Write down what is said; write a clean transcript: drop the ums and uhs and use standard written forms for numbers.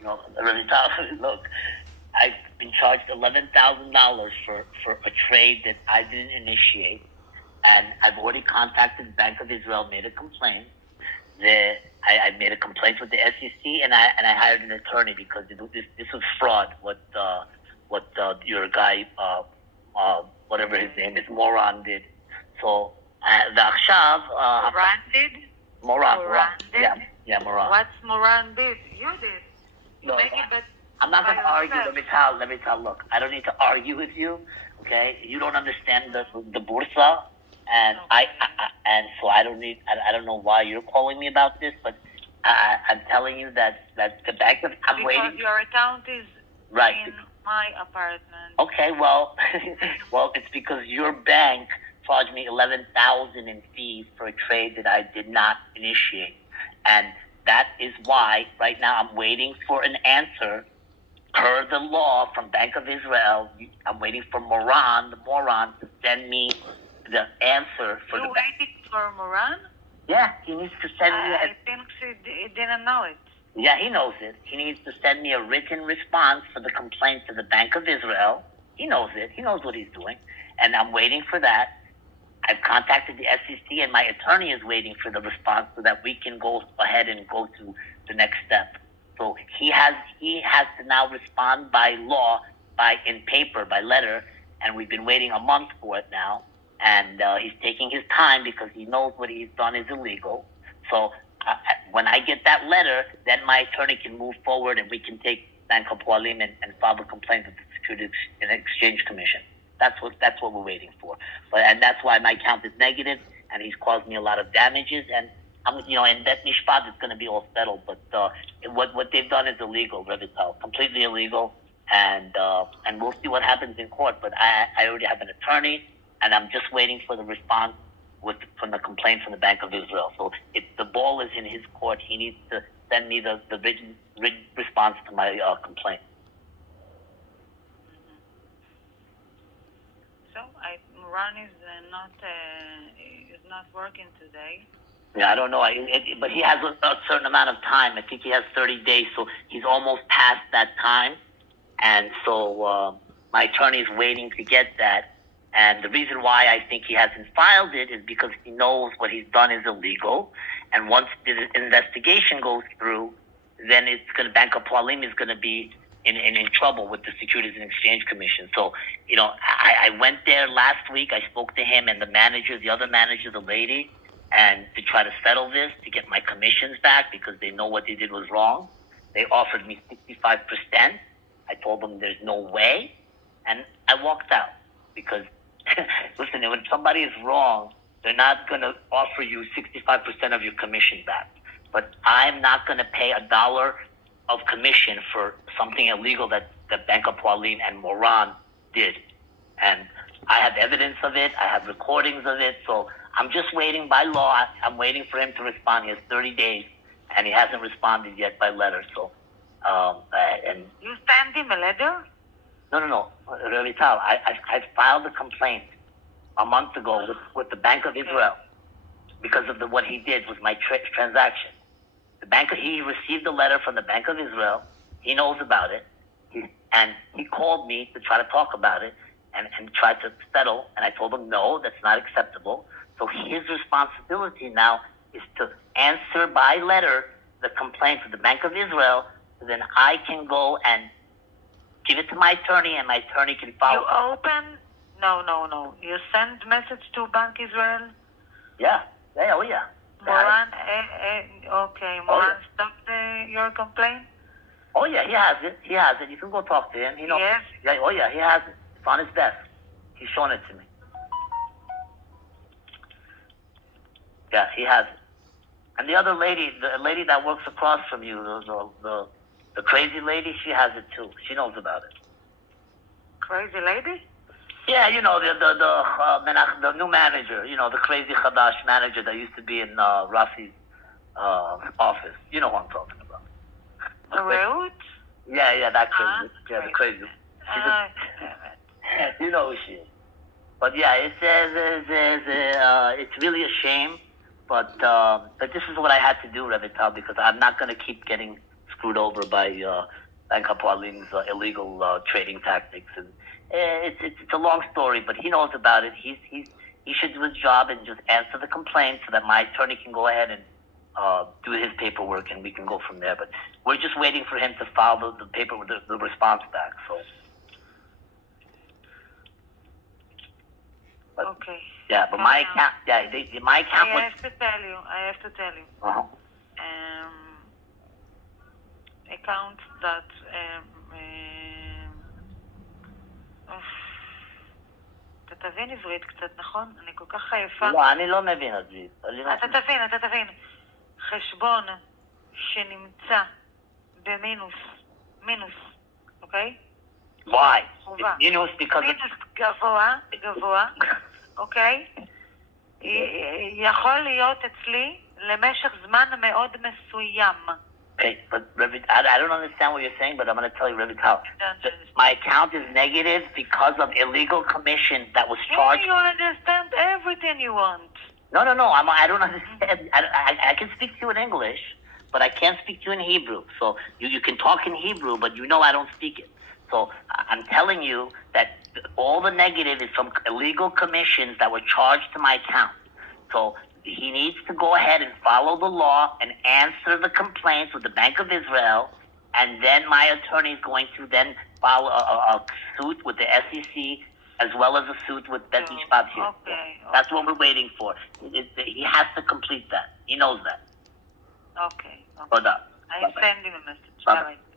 Revital, look, I've been charged $11,000 for a trade that I didn't initiate, and I've already contacted Bank of Israel, made a complaint. I made a complaint with the SEC, and I hired an attorney because this was fraud. What your guy, whatever his name is, Moran did. So ועכשיו, Moran did? Moran did? Yeah, Moran. What's Moran did? You did. No, I'm not going to argue. Let me tell. Look, I don't need to argue with you. Okay, you don't understand the bursa, and okay. So I don't need. I don't know why you're calling me about this, but I'm telling you that the bank of I'm because waiting. Because your account is right in my apartment. Okay, well, it's because your bank charged me $11,000 in fees for a trade that I did not initiate, and that is why right now I'm waiting for an answer per the law from Bank of Israel. I'm waiting for the moron, to send me the answer for you waiting for Moran? Yeah, he needs to send me. I think he didn't know it. Yeah, he knows it. He needs to send me a written response for the complaint to the Bank of Israel. He knows it. He knows what he's doing, and I'm waiting for that. I've contacted the SEC, and my attorney is waiting for the response so that we can go ahead and go to the next step. So he has to now respond by law, in paper, by letter, and we've been waiting a month for it now. And he's taking his time because he knows what he's done is illegal. So when I get that letter, then my attorney can move forward, and we can take Bank Hapoalim and file a complaint with the Securities and Exchange Commission. That's what we're waiting for. And that's why my account is negative, and he's caused me a lot of damages. And in Bet Mishpat, it's going to be all settled. But what they've done is illegal, Revital, completely illegal. And we'll see what happens in court. But I already have an attorney, and I'm just waiting for the response from the complaint from the Bank of Israel. So the ball is in his court. He needs to send me the written response to my complaint. Moran is not working today. Yeah, I don't know. But he has a certain amount of time. I think he has 30 days, so he's almost past that time. And so my attorney is waiting to get that. And the reason why I think he hasn't filed it is because he knows what he's done is illegal. And once the investigation goes through, then Bank of Poalim is going to be in trouble with the Securities and Exchange Commission. So, I went there last week. I spoke to him and the other manager, the lady, and to try to settle this, to get my commissions back because they know what they did was wrong. They offered me 65%. I told them there's no way, and I walked out because, listen, when somebody is wrong, they're not going to offer you 65% of your commission back. But I'm not going to pay $1 of commission for something illegal that Bank of Poalim and Moran did. And I have evidence of it. I have recordings of it. So I'm just waiting by law. I'm waiting for him to respond. He has 30 days, and he hasn't responded yet by letter. So, and you sent him a letter? No, Revital. I filed a complaint a month ago with the Bank of Israel because of what he did with my transaction. He received a letter from the Bank of Israel. He knows about it. And he called me to try to talk about it and try to settle. And I told him, no, that's not acceptable. So his responsibility now is to answer by letter the complaint to the Bank of Israel. So then I can go and give it to my attorney, and my attorney can follow. You open? No. You send message to Bank Israel? Yeah. Oh yeah. Moran, Moran stopped your complaint? Oh yeah, he has it. You can go talk to him. He knows. Yes. Yeah, oh yeah, he has it. It's on his desk. He's shown it to me. Yeah, he has it. And the other lady, the lady that works across from you, the crazy lady, she has it too. She knows about it. Crazy lady? Yeah, the new manager, the crazy Chadash manager that used to be in Rafi's office. You know who I'm talking about. Reut? Yeah, that crazy. The crazy. You know who she is. But yeah, it's really a shame. But this is what I had to do, Revital, because I'm not going to keep getting screwed over by Bank Hapoalim's illegal trading tactics, and it's a long story, but he knows about it. He should do his job and just answer the complaint so that my attorney can go ahead and do his paperwork, and we can go from there. But we're just waiting for him to file the paper with the response back. So. But, okay. Yeah, but my account. Yeah, my account. I have to tell you. Uh-huh. Account that אתה תבין עברית קצת, נכון? אני כל כך עייפה. לא, אני לא מבין עברית. אתה תבין. חשבון שנמצא במינוס, אוקיי? Why? חובה. Minus because מינוס גבוה, אוקיי? יכול להיות אצלי למשך זמן מאוד מסוים. Okay, but I don't understand what you're saying, but I'm going to tell you, Revital. My account is negative because of illegal commission that was charged. You understand everything you want. No. I don't understand. I can speak to you in English, but I can't speak to you in Hebrew. So you can talk in Hebrew, but you know I don't speak it. So I'm telling you that all the negative is from illegal commissions that were charged to my account. So he needs to go ahead and follow the law and answer the complaints with the Bank of Israel, and then my attorney is going to then file a suit with the SEC as well as a suit with Bet Mishpat here. Okay. That's what we're waiting for. He has to complete that. He knows that. Okay. Hold up. I send him a message. Bye-bye. Bye.